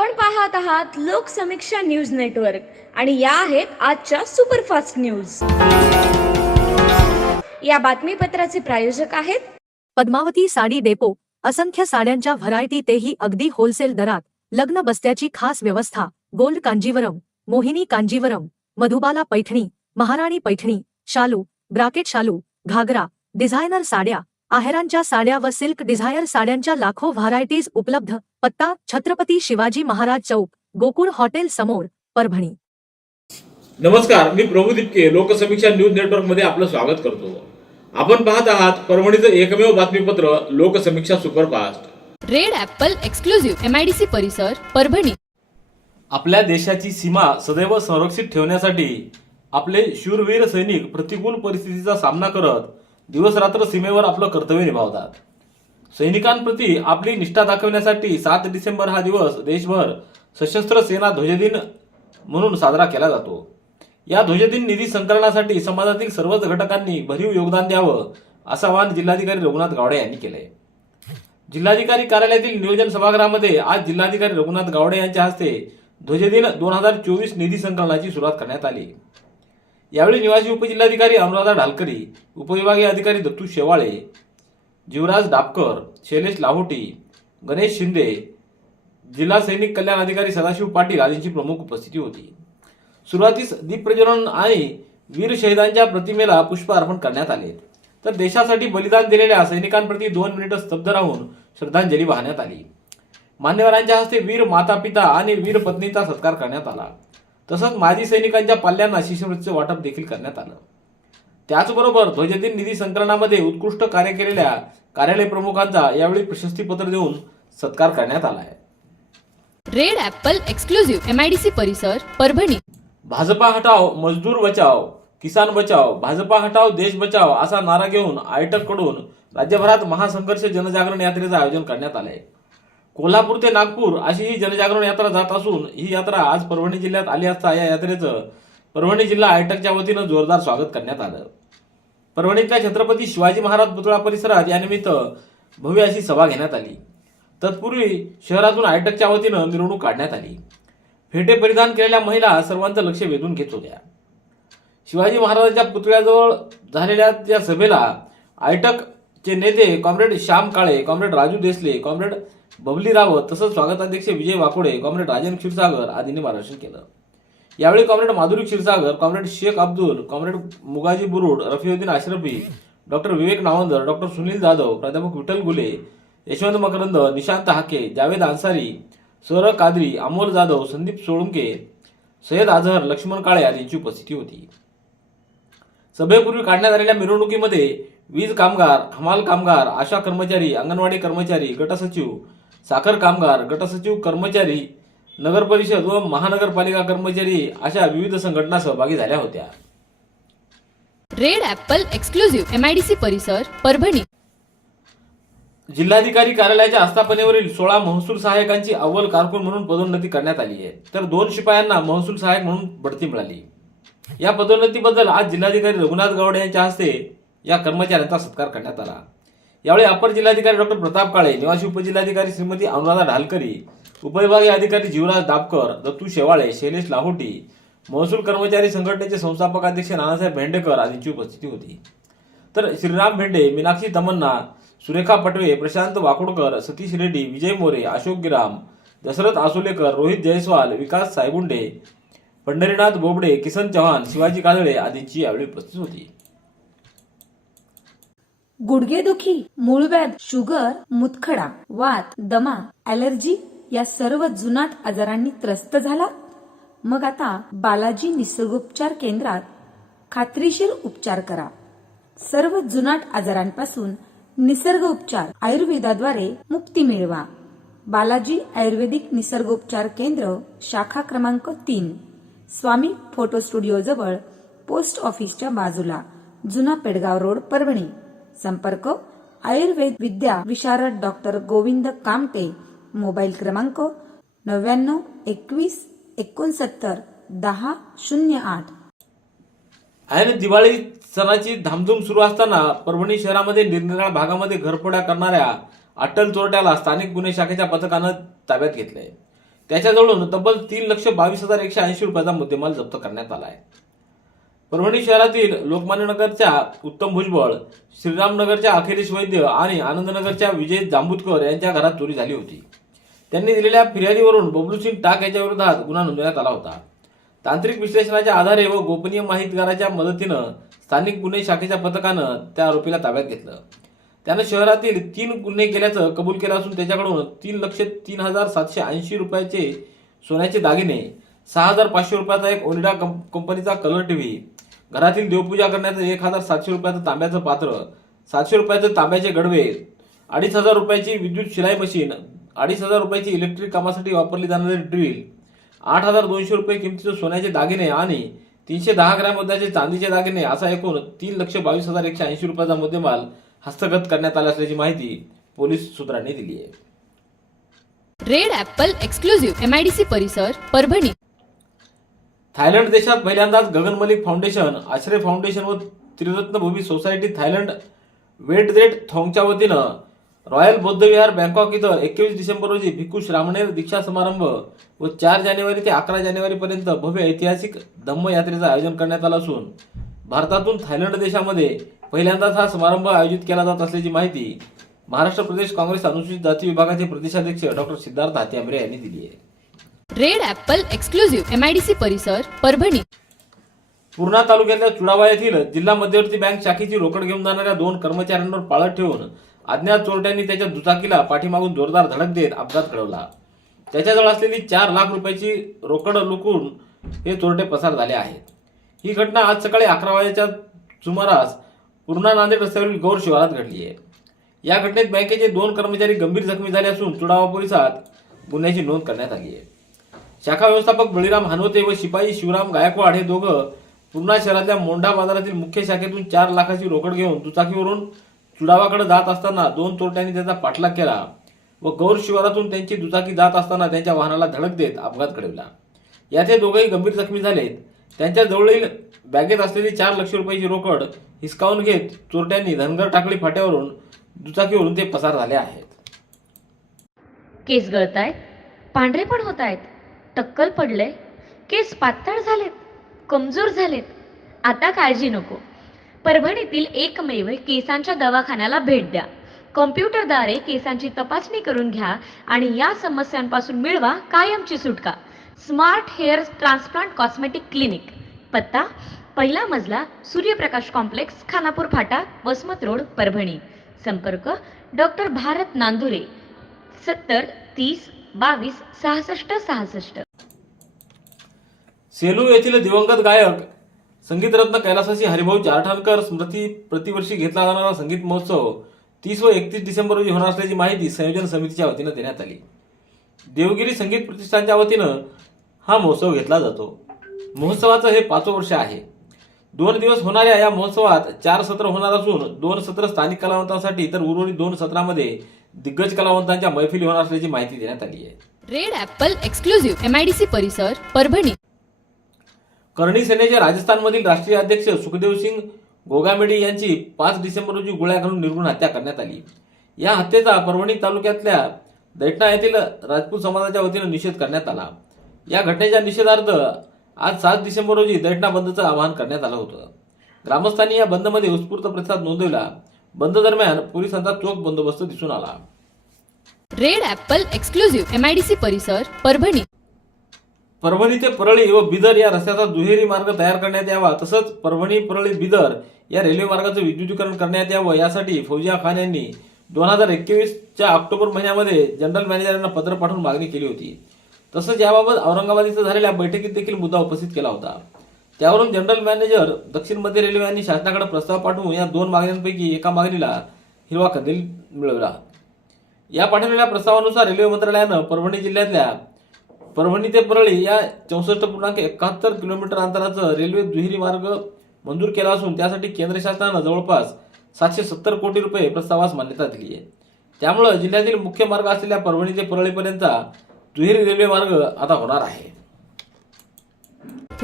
आपण पाहत आहात लोकसमीक्षा न्यूज नेटवर्क आणि या आहेत आजच्या सुपरफास्ट न्यूज। या बातमीपत्राचे प्रायोजक आहेत पद्मावती साडी डेपो। असंख्य साड्यांच्या व्हरायटी, तेही अगदी होलसेल दरात। लग्न बस्त्याची खास व्यवस्था। गोल्ड कांजीवरम, मोहिनी कांजीवरम, मधुबाला पैठणी, महाराणी पैठणी, शालू, ब्राकेट शालू, घागरा, डिझायनर साड्या, आहेरांच्या साड्या व सिल्क डिझायर साड्यांच्या लाखो व्हरायटीज उपलब्ध। पत्ता: छत्रपती शिवाजी महाराज चौक, गोकुळ हॉटेल समोर, परभणी। नमस्कार, मी प्रभू दिपके लोकसमीक्षा न्यूज नेटवर्क मध्ये आपलं स्वागत करतो। आपण पाहत आहात परभणीचं एकमेव बातमीपत्र Loksamiksha superfast. Red Apple exclusive MIDC परिसर, परभणी। आपल्या देशाची सीमा सदैव संरक्षित ठेवण्यासाठी आपले शूरवीर सैनिक प्रतिकूल परिस्थितीचा सामना करत दिवस रात्र सीमेवर आपलं कर्तव्य निभावतात। सैनिकांप्रती आपली निष्ठा दाखवण्यासाठी 7 डिसेंबर हा दिवस देशभर सशस्त्र सेना ध्वजदिन म्हणून साजरा केला जातो। या ध्वजदिन निधी संकलनासाठी समाजातील सर्वच घटकांनी भरीव योगदान द्यावं असं आवाहन जिल्हाधिकारी रघुनाथ गावडे यांनी केलंय। जिल्हाधिकारी कार्यालयातील नियोजन सभागृहामध्ये आज जिल्हाधिकारी रघुनाथ गावडे यांच्या हस्ते ध्वजदिन 2024 निधी संकलनाची सुरुवात करण्यात आली। यावेळी निवासी उपजिल्हाधिकारी अनुराधा ढालकरी, उपविभागीय अधिकारी दत्तू शेवाळे, जीवराज डापकर, शैलेश लाहोटी, गणेश शिंदे, जिल्हा सैनिक कल्याण अधिकारी सदाशिव पाटील आदींची प्रमुख उपस्थिती होती। सुरुवातीस दीप प्रज्वलन आणि वीर शहीदांच्या प्रतिमेला पुष्प अर्पण करण्यात आले, तर देशासाठी बलिदान दिलेल्या सैनिकांप्रती 2 मिनिटे स्तब्ध राहून श्रद्धांजली वाहण्यात आली। मान्यवरांच्या हस्ते वीर माता पिता आणि वीर पत्नीचा सत्कार करण्यात आला, तसंच माजी सैनिकांच्या पाल्यांना शिष्यवृत्तीचे वाटप देखील करण्यात आलं। त्याचबरोबर ध्वजदिन निधी संकलनामध्ये उत्कृष्ट कार्य केलेल्या कार्यालय प्रमुखांचा यावेळी प्रशस्तीपत्र देऊन सत्कार करण्यात आला आहे। रेड ॲपल एक्सक्लुझिव्ह MIDC परिसर, परभणी। भाजपा हटाव मजदूर बचाव, किसान बचाव, भाजपा हटाव देश बचाव असा नारा घेऊन आयटक कडून राज्यभरात महासंघर्ष जनजागरण यात्रेचं आयोजन करण्यात आलंय। कोल्हापूर ते नागपूर अशी ही जनजागरण यात्रा जात असून ही यात्रा आज परभणी जिल्ह्यात आली असता या यात्रेचं परभणी जिल्हा आयटकच्या वतीनं जोरदार स्वागत करण्यात आलं। परभणीतल्या छत्रपती शिवाजी महाराज पुतळा परिसरात यानिमित्त भव्य अशी सभा घेण्यात आली। तत्पूर्वी शहरातून आयटकच्या वतीनं मिरवणूक काढण्यात आली। फेटे परिधान केलेल्या महिला सर्वांचं लक्ष वेधून घेत होत्या। शिवाजी महाराजांच्या पुतळ्याजवळ झालेल्या या सभेला आयटकचे नेते comrade Shyam Kale, comrade Raju Desale, comrade Babli Rawat तसंच स्वागताध्यक्ष विजय वाकोडे, कॉम्रेड राजन क्षीरसागर आदींनी मार्गदर्शन केलं। यावेळी comrade Madhuri Kshirsagar, comrade Shaikh Abdul, comrade Mugaji Burud, Rafiuddin Ashrafi, doctor Vivek Navandar, doctor Sunil Jadhav, प्राध्यापक विठ्ठल गुले, यशवंत मकरंद, निशांत हाके, जावेद अन्सारी, सौरभ कादरी, अमोल जाधव, संदीप सोळुंके, सय्यद अझहर, लक्ष्मण काळे आदींची उपस्थिती होती। सभेपूर्वी काढण्यात आलेल्या मिरवणुकीमध्ये वीज कामगार, हमाल कामगार, आशा कर्मचारी, अंगणवाडी कर्मचारी, गटसचिव, साखर कामगार, गटसचिव कर्मचारी, नगर परिषद व महानगरपालिका कर्मचारी अशा विविध संघटना सहभागी झाल्या होत्या। रेड ॲपल एक्सक्लुझिव्ह MIDC परिसर, परभणी। जिल्हाधिकारी कार्यालयाच्या आस्थापनेवरील 16 महसूल सहायकांची अव्वल कारकून म्हणून पदोन्नती करण्यात आली आहे, तर 2 शिपायांना महसूल सहायक म्हणून बढती मिळाली। या पदोन्नतीबद्दल आज जिल्हाधिकारी रघुनाथ गावडे यांच्या हस्ते या कर्मचाऱ्यांचा सत्कार करण्यात आला। यावेळी अपर जिल्हाधिकारी डॉक्टर प्रताप काळे, निवासी उपजिल्हाधिकारी श्रीमती अनुराधा ढालकरी, उपविभागीय अधिकारी जीवराज डापकर, दत्तू शेवाळे, शैलेश लाहोटी, महसूल कर्मचारी संघटनेचे संस्थापक अध्यक्ष नानासाहेब भेंडेकर आदींची उपस्थिती होती। तर श्रीराम भेंडे, मीनाक्षी तमन्ना, सुरेखा पटवे, प्रशांत वाकोडकर, सतीश रेड्डी, विजय मोरे, अशोक गिराम, दशरथ आसोलेकर, रोहित जयस्वाल, विकास सायगुंडे, पंढरीनाथ बोबडे, किसन चव्हाण, शिवाजी काजळे आदींची यावेळी उपस्थित होती। गुडघेदुखी, मूळव्याध, शुगर, मुतखडा, वात, दमा, ॲलर्जी या सर्व जुनाट आजारांनी त्रस्त झाला? मग आता बालाजी निसर्गोपचार केंद्रात खात्रीशीर उपचार करा। सर्व जुनाट आजारांपासून निसर्ग उपचार आयुर्वेदाद्वारे मुक्ती मिळवा। बालाजी आयुर्वेदिक निसर्गोपचार केंद्र, शाखा क्रमांक 3, स्वामी फोटो स्टुडिओ जवळ, पोस्ट ऑफिसच्या बाजूला, जुना पेडगाव रोड, परभणी। संपर्क आयुर्वेद विद्या विशारद डॉक्टर गोविंद कामटे, मोबाईल क्रमांक 99 21 69 10 08। आणि दिवाळी सणाची धामधूम सुरू असताना परभणी शहरामध्ये निरनिराळ्या भागामध्ये घरफोड्या करणाऱ्या अट्टल चोरट्याला स्थानिक गुन्हे शाखेच्या पथकानं ताब्यात घेतलंय। त्याच्याजवळून तब्बल 3,22,180 रुपयाचा मुद्देमाल जप्त करण्यात आला आहे. परभणी शहरातील लोकमान्यनगरच्या उत्तम भुजबळ, श्रीरामनगरच्या अखिलेश वैद्य आणि आनंदनगरच्या विजय जांबुतकर यांच्या घरात चोरी झाली होती. त्यांनी दिलेल्या फिर्यादीवरून बबलूसिंग टाक यांच्या विरोधात गुन्हा नोंदवण्यात आला होता. तांत्रिक विश्लेषणाच्या आधारे व गोपनीय माहितगाराच्या मदतीनं स्थानिक गुन्हे शाखेच्या पथकानं त्या आरोपीला ताब्यात घेतलं. त्यानं शहरातील 3 गुन्हे केल्याचं कबूल केलं असून त्याच्याकडून 3,03,780 रुपयाचे सोन्याचे दागिने, 6,500 रुपयाचा एक ओनिडा कंपनीचा कलर टीव्ही, घरातील देवपूजा करण्याचं 1,700 रुपयाचं तांब्याचं पात्र, 700 रुपयाचे तांब्याचे गडवे, 2,500 रुपयाची विद्युत शिलाई मशीन, 2,500 रुपयाची इलेक्ट्रिक कामासाठी वापरली जाणारी ड्रिल, 8,200 रुपये किमतीचे सोन्याचे दागिने आणि 310 ग्रॅम वजनाचे चांदीचे दागिने असा एकूण 3,22,180 रुपयाचा मुद्देमाल हस्तगत करण्यात आला असल्याची माहिती पोलीस सूत्रांनी दिली आहे. रेड ॲपल एक्सक्लुझिव्ह MIDC परिसर परभणी. थायलंड देशात पहिल्यांदाच गगन मलिक फाउंडेशन, आश्रय फाउंडेशन व त्रिरत्न भूमी सोसायटी थायलंड वेटजेट थॉंगच्या वतीनं रॉयल बौद्ध विहार बँकॉक इथं 21 डिसेंबर रोजी भिक्खू श्रामणेर दीक्षा समारंभ व 4 जानेवारी ते 11 जानेवारी पर्यंत भव्य ऐतिहासिक धम्म यात्रेचं आयोजन करण्यात आलं असून भारतातून थायलंड देशामध्ये पहिल्यांदाच हा समारंभ आयोजित केला जात असल्याची माहिती महाराष्ट्र प्रदेश काँग्रेस अनुसूचित जाती विभागाचे प्रदेशाध्यक्ष डॉक्टर सिद्धार्थ हात्यांबरे यांनी दिली आहे. रेड ॲपल एक्सक्लुझिव्ह MIDC परिसर परभणी. पूर्णा तालुक्यातल्या चुडावा येथील जिल्हा मध्यवर्ती बँक शाखेची रोकड घेऊन जाणाऱ्या 2 कर्मचाऱ्यांवर पाळत ठेवून अज्ञात चोरट्यांनी त्याच्या दुचाकीला पाठीमागून जोरदार धडक देत अपघात घडवला. त्याच्याजवळ असलेली 4 लाख रुपयाची रोकड लुकून हे चोरटे पसार झाले आहेत. ही घटना आज सकाळी 11 वाजेच्या सुमारास पूर्णा नांदेड रस्त्यावरील गौर शिवारात घडली आहे. या घटनेत बँकेचे 2 कर्मचारी गंभीर जखमी झाले असून चुडावा पोलिसात गुन्ह्याची नोंद करण्यात आली आहे. शाखा व्यवस्थापक बळीराम हानवते व शिपाई शिवराम गायकवाड हे दोघं पूर्णा शहरातल्या मोंढा बाजारातील मुख्य शाखेतून 4 लाखाची रोकड घेऊन दुचाकीवरून चुडावाकडे जात असताना 2 चोरट्यांनी त्यांचा पाठलाग केला व गौर शिवारातून त्यांची दुचाकी जात असताना त्यांच्या वाहनाला धडक देत अपघात घडवला. यात हे दोघेही गंभीर जखमी झालेत. त्यांच्या जवळील बॅगेत असलेली 4 लाख रुपयाची रोकड हिसकावून घेत चोरट्यांनी धनगर टाकळी फाट्यावरून दुचाकीवरून ते पसार झाले आहेत. केस गळतायत, पांढरे पण होत आहेत, टक्कल पडले, केस पातळ झालेत, कमजोर झालेत. आता काळजी नको. परभणीतील एकमेव केसांच्या दवाखान्याला भेट द्या. कॉम्प्युटरद्वारे केसांची तपासणी करून घ्या आणि या समस्यांपासून मिळवा कायमची सुटका. Smart hair transplant cosmetic clinic. पत्ता 1ला मजला, सूर्यप्रकाश कॉम्प्लेक्स, खानापूर फाटा, वसमत रोड, परभणी. संपर्क डॉक्टर भारत नांदुरे, 70 30 22 66 66. सेलू येथील दिवंगत गायक संगीतरत्न कैलासाची हरिभाऊ चारठाणकर स्मृती प्रतिवर्षी घेतला जाणारा संगीत महोत्सव 30 व 31 डिसेंबर रोजी होणार असल्याची माहिती संयोजन समितीच्या वतीनं देण्यात आली. देवगिरी संगीत प्रतिष्ठानच्या वतीनं हा महोत्सव घेतला जातो. महोत्सवाचं हे 5वं वर्ष आहे. 2 दिवस होणाऱ्या या महोत्सवात 4 सत्र होणार असून 2 सत्र स्थानिक कलावंतांसाठी तर उर्वरित 2 सत्रामध्ये दिग्गज कलावंतांच्या मैफिली होणार असल्याची माहिती देण्यात आली आहे. रेड ॲपल एक्सक्लुझिव्ह MIDC परिसर परभणी. करणी सेनेचे राजस्थानमधील राष्ट्रीय अध्यक्ष सुखदेव सिंग गोगामेडी यांची 5 डिसेंबर रोजी गोळ्या घालून निर्घृण हत्या करण्यात आली. या हत्येचा परभणी तालुक्यातल्या दैठणा येथील राजपूत समाजाच्या वतीनं निषेध करण्यात आला. या घटनेच्या निषेधार्थ आज 7 डिसेंबर रोजी दैठणा बंदचं आवाहन करण्यात आलं होतं. ग्रामस्थांनी या बंदमध्ये उत्स्फूर्त प्रतिसाद नोंदवला. बंद दरम्यान पोलिसांचा चोख बंदोबस्त दिसून आला. रेड ॲपल एक्सक्लुझिव्ह MIDC परिसर परभणी. परभणी ते परळी व बिदर या रस्त्याचा दुहेरी मार्ग तयार करण्यात यावा तसंच परभणी परळी बिदर या रेल्वे मार्गाचं विद्युतीकरण करण्यात यावं यासाठी फौजिया खान यांनी 2021च्या ऑक्टोबर महिन्यामध्ये जनरल मॅनेजरांना पत्र पाठवून मागणी केली होती. तसंच याबाबत औरंगाबाद इथं झालेल्या बैठकीत देखील मुद्दा उपस्थित केला होता. त्यावरून जनरल मॅनेजर दक्षिण मध्य रेल्वे यांनी शासनाकडे प्रस्ताव पाठवून या 2 मागण्यांपैकी एका मागणीला हिरवा कंदील मिळवला. या पाठवलेल्या प्रस्तावानुसार रेल्वे मंत्रालयानं परभणी जिल्ह्यातल्या परभणी ते परळी या 64.71 किलोमीटर अंतराचं रेल्वे दुहेरी मार्ग मंजूर केला असून त्यासाठी केंद्र शासनानं जवळपास 770 कोटी रुपये प्रस्तावास मान्यता दिली आहे. त्यामुळे जिल्ह्यातील मुख्य मार्ग असलेल्या परभणी ते परळीपर्यंतचा दुहेरी रेल्वे मार्ग आता होणार आहे.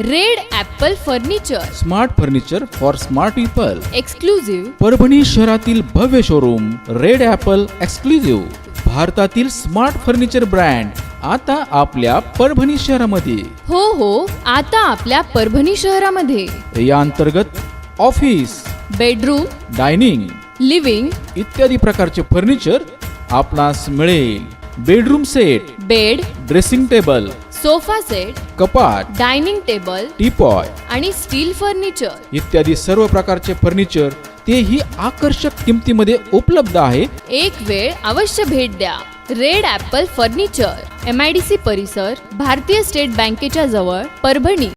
Red Apple furniture. Smart furniture for smart people. Exclusive. Parbhani शहरातील भव्य शोरूम रेड ॲपल एक्सक्लुझिव्ह. भारतातील स्मार्ट फर्निचर ब्रँड आता आपल्या परभणी शहरामध्ये. हो आता आपल्या परभणी शहरामध्ये या अंतर्गत ऑफिस, बेडरूम, डायनिंग लिव्हिंग, इत्यादी प्रकारचे फर्निचर आपणास मिळेल. Bedroom set, bed, dressing table, sofa set, कपाट, डायनिंग टेबल टीपॉय आणि स्टील फर्निचर इत्यादी सर्व प्रकारचे फर्निचर तेही आकर्षक किमतीमध्ये उपलब्ध आहे. एक वेळ अवश्य भेट द्या. रेड ॲपल फर्निचर, MIDC परिसर, भारतीय स्टेट बँकेच्या जवळ, Parbhani.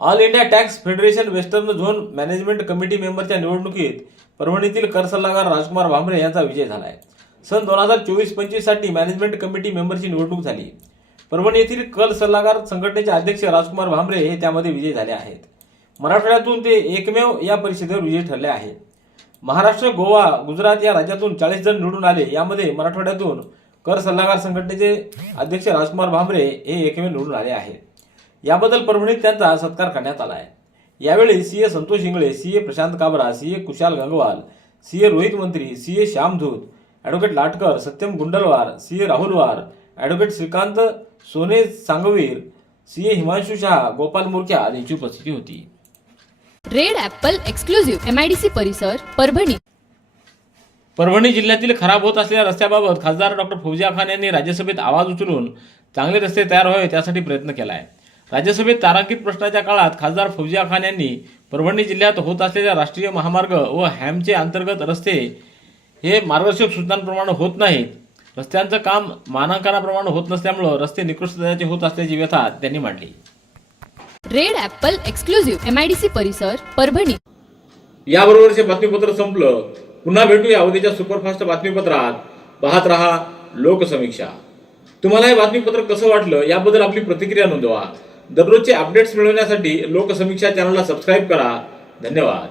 All India tax federation western zone management committee मेंबरच्या निवडणुकीत परभणीतील कर सल्लागार राजकुमार भांबरे यांचा विजय झाला आहे. सन 2024-25 साठी मॅनेजमेंट कमिटी मेंबरची निवडणूक झाली. परभणी येथील कर सल्लागार संघटनेचे अध्यक्ष राजकुमार भांबरे हे त्यामध्ये विजयी झाले आहेत. मराठवाड्यातून ते एकमेव या परिषदेवर विजयी ठरले आहेत. महाराष्ट्र, गोवा, गुजरात या राज्यातून 40 जण निवडून आले. यामध्ये मराठवाड्यातून कर सल्लागार संघटनेचे अध्यक्ष राजकुमार भांबरे हे एकमेव निवडून आले आहेत. याबद्दल परभणीत त्यांचा सत्कार करण्यात आला आहे. यावेळी CA Santosh Ingale, CA Prashant Kabra, CA Kushal Gangwal, CA Rohit Mantri, CA Shyamdhut, advocate Latkar, Satyam Gundalwar, CA Rahul War, advocate Shrikant सोने सांगवीर, CA हिमांशु शहा, गोपाल मुरक्या आदींची उपस्थिती होती. रेड ॲपल एक्सक्लुझिव्ह MIDC परिसर, परभणी. परभणी जिल्ह्यातील खराब होत असलेल्या रस्त्याबाबत खासदार डॉक्टर फौजिया खान यांनी राज्यसभेत आवाज उचलून चांगले रस्ते तयार व्हावे त्यासाठी प्रयत्न केला आहे. राज्यसभेत तारांकित प्रश्नाच्या काळात खासदार फौजिया खान यांनी परभणी जिल्ह्यात होत असलेल्या राष्ट्रीय महामार्ग व हॅमचे अंतर्गत रस्ते हे मार्गदर्शक सूचनांप्रमाणे होत नाहीत, रस्त्यांचं काम मानांकनाप्रमाणे होत नसल्यामुळे रस्ते निकृष्ट दर्जाचे होत असल्याची व्यथा त्यांनी मांडली. रेड ॲपल एक्सक्लुझिव्ह MIDC परिसर, परभणी. याबरोबरचे बातमीपत्र संपलं. पुन्हा भेटूया उद्याच्या सुपरफास्ट बातमीपत्रात. पाहत रहा लोकसमीक्षा. तुम्हाला हे बातमीपत्र कसं वाटलं याबद्दल आपली प्रतिक्रिया नोंदवा. दररोजचे अपडेट्स मिळवण्यासाठी लोकसमीक्षा चॅनलला सबस्क्राईब करा. धन्यवाद.